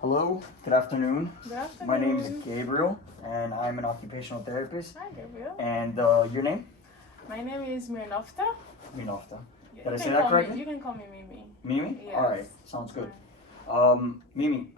Hello, good afternoon. Good My name is afternoon. Gabriel, and I'm an occupational therapist. Hi, Gabriel. And your name? My name is Mirinofta. Minofta. Yeah, Did I you say can that call me. correctly? You can call me Mimi. Mimi? Yes. All right, sounds good. Alright. Mimi,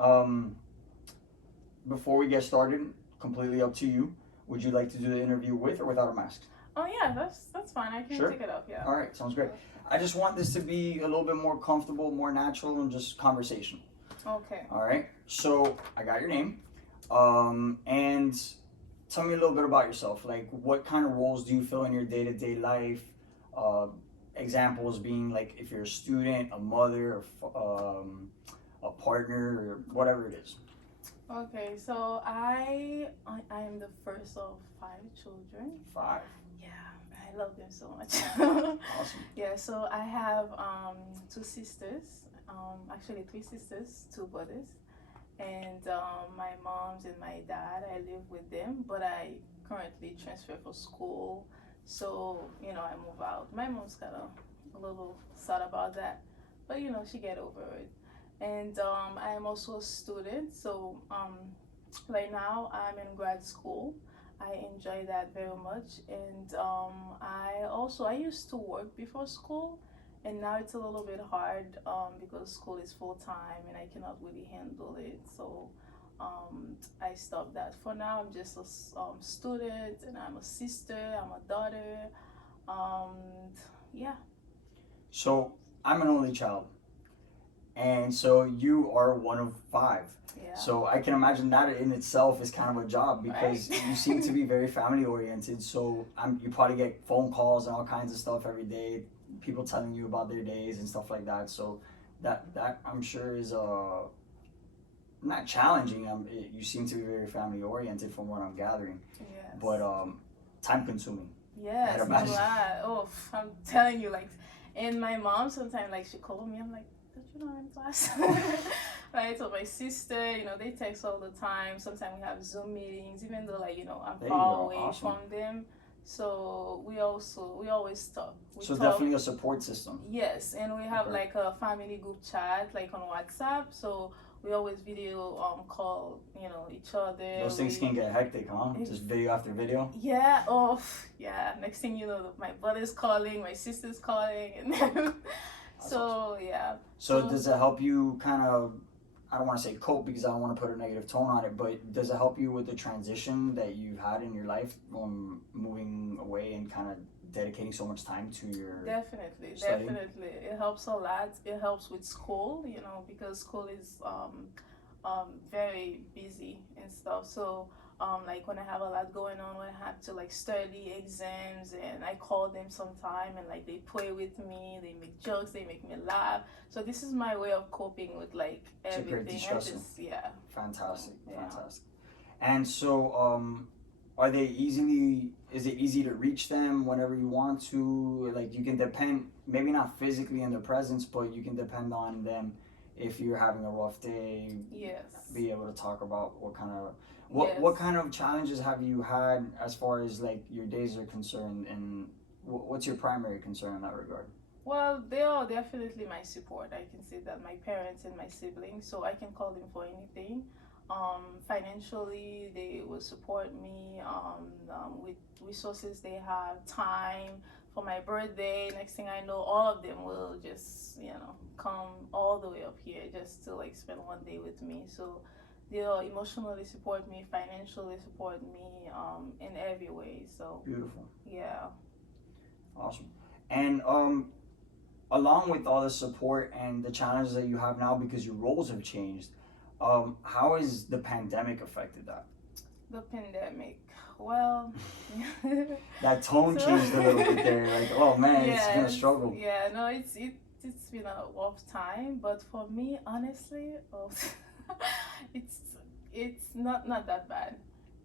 before we get started, completely up to you. Would you like to do the interview with or without a mask? Oh yeah, that's fine. I can Sure. take it off. Yeah. All right, sounds great. I just want this to be a little bit more comfortable, more natural, and just conversational. Okay. All right. So I got your name, and tell me a little bit about yourself. Like, what kind of roles do you fill in your day-to-day life? Uh, Examples being like if you're a student, a mother, a partner, or whatever it is. Okay. So I am the first of 5 children. 5. Yeah, I love them so much. Awesome. Yeah. So I have 2 sisters. Actually 3 sisters, 2 brothers. And my mom's and my dad, I live with them, but I currently transfer for school. So, I move out. My mom's kind of a little sad about that, but she get over it. And I am also a student. So right now I'm in grad school. I enjoy that very much. And I used to work before school, and now it's a little bit hard because school is full time and I cannot really handle it. So I stopped that for now. I'm just a student, and I'm a sister, I'm a daughter. Um, yeah. So I'm an only child, and so you are one of 5. Yeah. So I can imagine that in itself is kind of a job because Right. you seem to be very family oriented. So you probably get phone calls and all kinds of stuff every day, people telling you about their days and stuff like that. So that I'm sure is not challenging. You seem to be very family oriented from what I'm gathering, Yes. but time consuming. Yes, I'd a imagine. lot. Oh, I'm telling you, like, and my mom sometimes, like, she called me. I'm like, don't you know I'm in class? Right. So my sister, they text all the time. Sometimes we have Zoom meetings, even though, like, I'm There you far go. away Awesome. from them. So we always talk. We So talk. definitely a support system. Yes, and we have Okay. like a family group chat, like on WhatsApp. So we always video call, each other. Those things can get hectic, huh? Just video after video. Yeah. Oh, yeah. Next thing you know, my brother's calling, my sister's calling, and so yeah. So does it help you kind of, I don't want to say cope because I don't want to put a negative tone on it, but does it help you with the transition that you've had in your life from moving away and kind of dedicating so much time to your Definitely, studying? definitely. It helps a lot. It helps with school, because school is very busy and stuff. So like when I have a lot going on, when I have to like study exams, and I call them sometime, and like they play with me, they make jokes, they make me laugh. So this is my way of coping with like It's a great everything. de-stressor. Yeah. Fantastic, Yeah. fantastic. And so, are they easily? Is it easy to reach them whenever you want to? Like you can depend, maybe not physically in their presence, but you can depend on them if you're having a rough day. Yes. Be able to talk about what Yes. what kind of challenges have you had as far as like your days are concerned, and what's your primary concern in that regard? Well, they are definitely my support. I can say that my parents and my siblings, so I can call them for anything. Financially, they will support me with resources they have, time for my birthday. Next thing I know, all of them will just, come all the way up here just to like spend one day with me. So they'll emotionally support me, financially support me in every way. So, Beautiful. yeah. Awesome. And along with all the support and the challenges that you have now because your roles have changed, how has the pandemic affected that? The pandemic. Well, That tone So- changed a little bit there. Like, oh man, it's been a Yes, struggle. Yeah, no, it's been a rough time, but for me, honestly, it's it's not that bad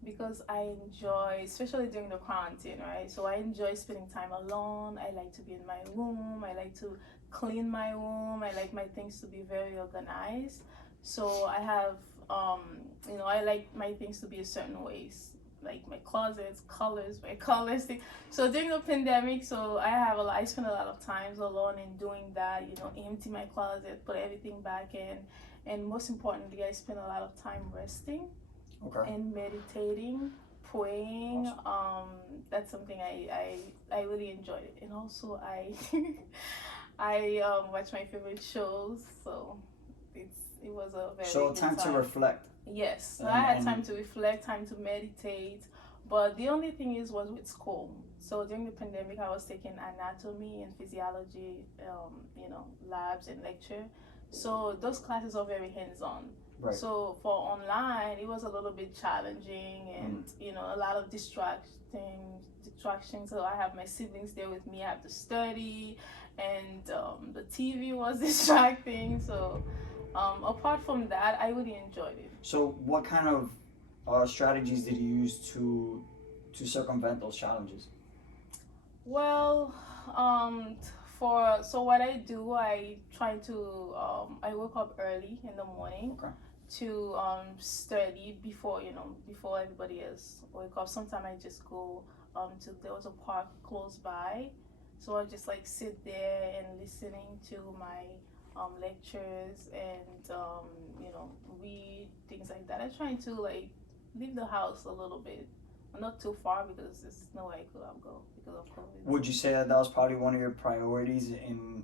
because I enjoy, especially during the quarantine, right? So I enjoy spending time alone. I like to be in my room. I like to clean my room. I like my things to be very organized. So I have, I like my things to be a certain ways. like my closets, colors, my colors thing. So during the pandemic, so I spent a lot of times alone in doing that. You know, empty my closet, put everything back in, and most importantly, I spent a lot of time resting Okay. and meditating, praying. That's something I really enjoyed it, and also I I watch my favorite shows, so it was a very So good time to time. reflect. Yes, so And I had and time to reflect, time to meditate, but the only thing was with school. So during the pandemic, I was taking anatomy and physiology, labs and lecture. So those classes are very hands-on. right. So for online, it was a little bit challenging, and a lot of distractions. So I have my siblings there with me. I have to study, and the TV was distracting. So apart from that, I really enjoyed it. So what kind of strategies did you use to circumvent those challenges? Well, for so what I do, I try to I wake up early in the morning Okay. to study before everybody else wake up. Sometimes I just go to there was a park close by, so I just like sit there and listening to my lectures and read things like that. I'm trying to like leave the house a little bit, not too far because there's nowhere I could go because of COVID. Would you say that that was probably one of your priorities in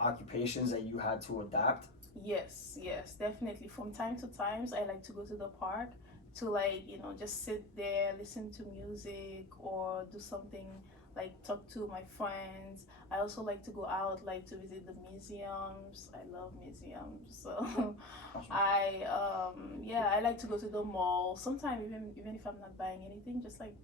occupations that you had to adapt? Yes, definitely. From time to times, I like to go to the park to like just sit there, listen to music, or do something like talk to my friends. I also like to go out, like to visit the museums. I love museums, so Awesome. I like to go to the mall. Sometimes even if I'm not buying anything, just like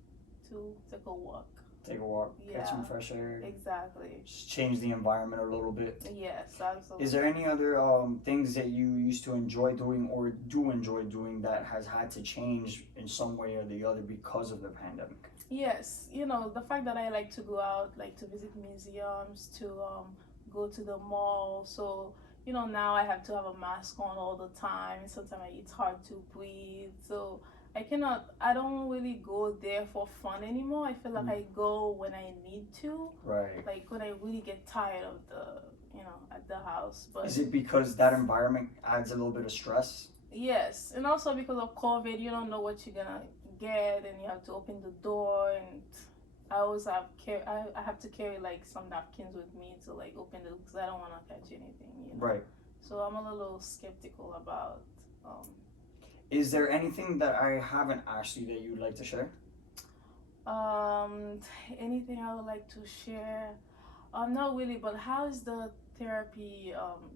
to take a walk. Take a walk, get some Yeah, fresh air, exactly. just change the environment a little bit. Yes, absolutely. Is there any other things that you used to enjoy doing or do enjoy doing that has had to change in some way or the other because of the pandemic? Yes, the fact that I like to go out, like to visit museums, to go to the mall. So, now I have to have a mask on all the time. And sometimes it's hard to breathe. So, I don't really go there for fun anymore. I feel like I go when I need to, Right. like when I really get tired of at the house. But Is it because that environment adds a little bit of stress? yes, and also because of COVID, you don't know what you're gonna get, and you have to open the door. And I always I have to carry like some napkins with me to like open it because I don't want to catch anything. Right. So I'm a little skeptical about. Is there anything that I haven't asked you that you'd like to share? Um, Anything I would like to share? Not really, but how is the therapy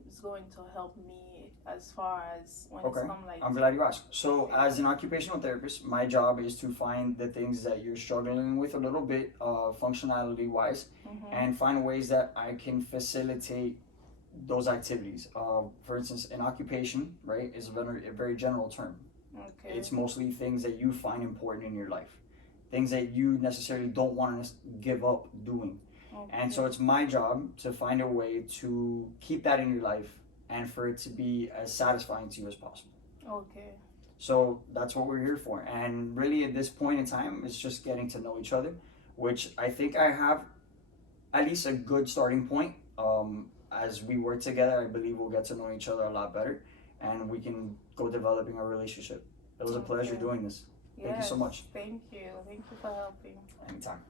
is going to help me as far as when Okay. it's come like I'm glad you asked. So, as an occupational therapist, my job is to find the things that you're struggling with a little bit, functionality wise, and find ways that I can facilitate those activities. For instance, an occupation, right, is a very general term. Okay. It's mostly things that you find important in your life, things that you necessarily don't want to give up doing. And so it's my job to find a way to keep that in your life and for it to be as satisfying to you as possible. Okay. So that's what we're here for. And really, at this point in time, it's just getting to know each other, which I think I have at least a good starting point. As we work together, I believe we'll get to know each other a lot better and we can go developing a relationship. It was a pleasure Okay. doing this. Thank you so much. Thank you. Thank you for helping. Anytime.